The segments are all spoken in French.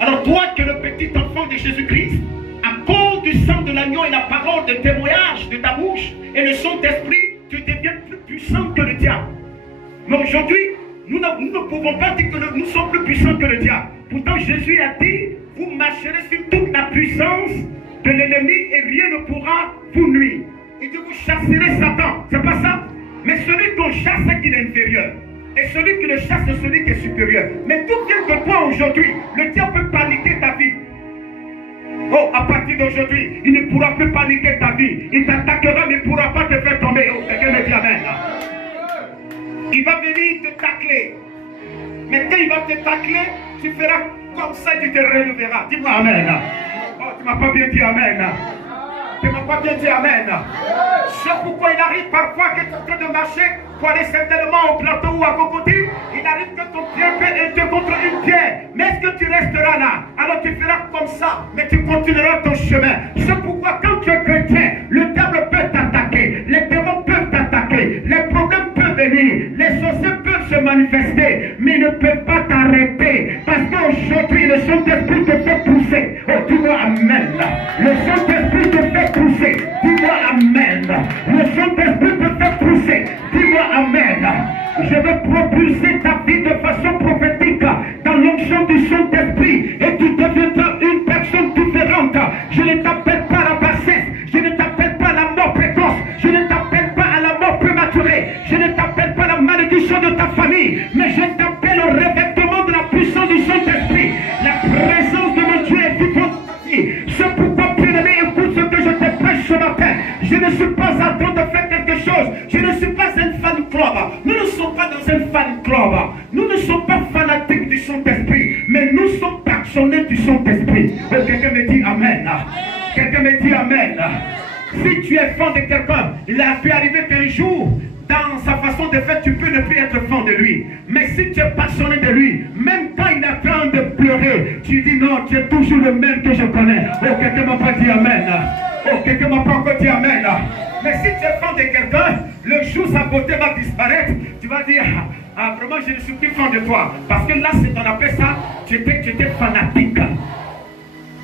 Alors toi que le petit enfant de Jésus-Christ, à cause du sang de l'agneau et la parole de témoignage de ta bouche et le Saint-Esprit, tu deviens plus puissant que le diable. Mais aujourd'hui, nous ne pouvons pas dire que nous sommes plus puissants que le diable. Pourtant, Jésus a dit, vous marcherez sur toute la puissance de l'ennemi et rien ne pourra vous nuire. Il dit, vous chasserez Satan. C'est pas ça? Mais celui qu'on chasse, c'est qu'il est inférieur. Et celui qui le chasse, c'est celui qui est supérieur. Mais tout vient de toi aujourd'hui. Le diable peut paniquer ta vie. Oh, à partir d'aujourd'hui, il ne pourra plus paniquer ta vie. Il t'attaquera, mais il ne pourra pas te faire tomber. Oh, quelqu'un me dit amen. Il va venir te tacler. Mais quand il va te tacler, tu feras comme ça et tu te releveras. Dis-moi amen. Oh, tu ne m'as pas bien dit amen. Tu ne m'as pas bien dit amen. C'est pourquoi il arrive parfois que tu es en train de marcher pour aller certainement au plateau ou à Cocody. Il arrive que ton pied peut être contre une pierre. Mais est-ce que tu resteras là? Alors tu feras comme ça, mais tu continueras ton chemin. C'est pourquoi quand tu es chrétien, le diable peut t'attaquer, les démons peuvent t'attaquer, les problèmes peuvent venir, les sorciers peuvent se manifester, mais ils ne peuvent pas t'arrêter. Parce qu'aujourd'hui, le Saint-Esprit te fait pousser. Oh, dis-moi amen. Le Saint-Esprit te fait pousser. Dis-moi amen. Le Saint-Esprit te fait pousser. Dis-moi amen. Je vais propulser ta vie de façon prophétique dans l'onction du Saint-Esprit et tu deviendras une personne différente. Je ne t'appelle pas à la bassesse, je ne t'appelle pas à la mort précoce, je ne t'appelle pas à la mort prématurée, je ne t'appelle pas à la malédiction de ta famille, mais je t'appelle au revêtement de la puissance du Saint-Esprit. La présence de mon Dieu est vivante dans ta vie. C'est pourquoi, bien-aimé, écoute ce que je te prêche ce matin. Je ne suis pas en train de faire quelque chose, je ne suis pas un fan club. Nous ne sommes pas dans un fan club. Nous ne sommes pas fanatiques du Saint-Esprit, mais nous sommes passionnés du Saint-Esprit. Oh, quelqu'un me dit amen. Quelqu'un me dit amen. Si tu es fan de quelqu'un, il a pu arriver qu'un jour, dans sa façon de faire, tu peux ne plus être fan de lui. Mais si tu es passionné de lui, même quand il est en train de pleurer, tu dis non, tu es toujours le même que je connais. Oh, quelqu'un m'a pas dit amen. Oh, quelqu'un m'a pas encore dit amen. Mais si tu es fan de quelqu'un, le jour sa beauté va disparaître, tu vas dire, ah, vraiment je ne suis plus fan de toi. Parce que là, c'est on appelle ça, tu étais fanatique.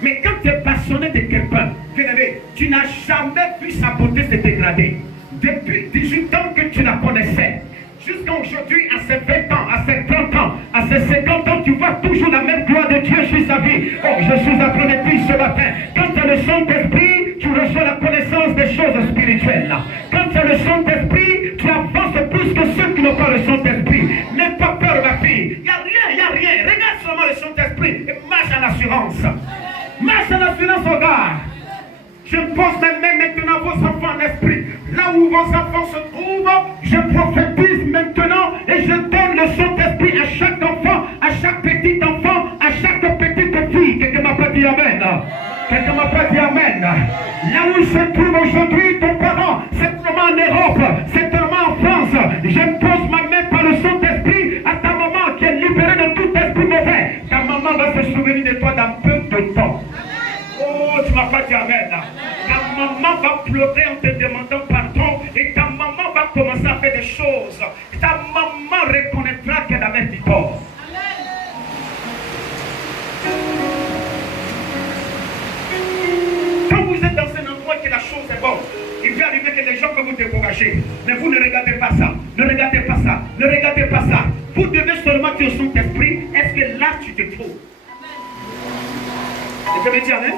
Mais quand tu es passionné de quelqu'un, tu n'as jamais vu sa beauté se dégrader. Depuis 18 ans que tu la connaissais, jusqu'à aujourd'hui, à ses 20 ans, à ses 30 ans, à ses 50 ans, tu vois toujours la même gloire de Dieu sur sa vie. Oh, je suis en train de dire ce matin, quand tu as le Saint-Esprit, tu reçois la connaissance des choses spirituelles. Quand tu as le Saint-Esprit, tu avances plus que ceux qui n'ont pas le Saint-Esprit. N'aie pas peur, ma fille. Il n'y a rien. Regarde seulement le Saint-Esprit et marche en assurance. Marche en assurance, au gars. Je pose mes mains maintenant à vos enfants en esprit. Là où vos enfants se trouvent, je prophétise maintenant et je donne le Saint-Esprit à chaque enfant, à chaque petit enfant, à chaque petite fille. Quelqu'un m'a pas dit amen. Quelqu'un m'a pas dit amen. Là où se trouve aujourd'hui ton parent, certainement en Europe, certainement en France, je pose ma main par le Saint-Esprit à ta maman qui est libérée de tout esprit mauvais. Ta maman va se souvenir de toi dans peu de temps. Oh, tu m'as pas dit amen. Ta maman va pleurer en te demandant pardon et ta maman va commencer à faire des choses. Ta maman reconnaîtra qu'elle avait du tort. Quand vous êtes dans un endroit que la chose est bonne, il peut arriver que les gens peuvent vous décourager. Mais vous ne regardez pas ça. Ne regardez pas ça. Ne regardez pas ça. Vous devez seulement dire au Saint-Esprit, est-ce que là tu te trouves? Et je me dis amen.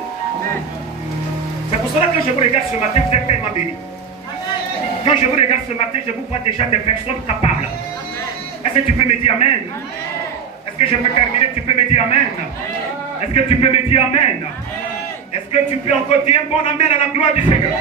C'est pour cela que quand je vous regarde ce matin, vous êtes tellement bénis. Quand je vous regarde ce matin, je vous vois déjà des personnes capables. Est-ce que tu peux me dire amen? Est-ce que je peux terminer? Tu peux me dire amen? Est-ce que tu peux me dire amen? Est-ce que tu peux encore dire un bon amen à la gloire du Seigneur?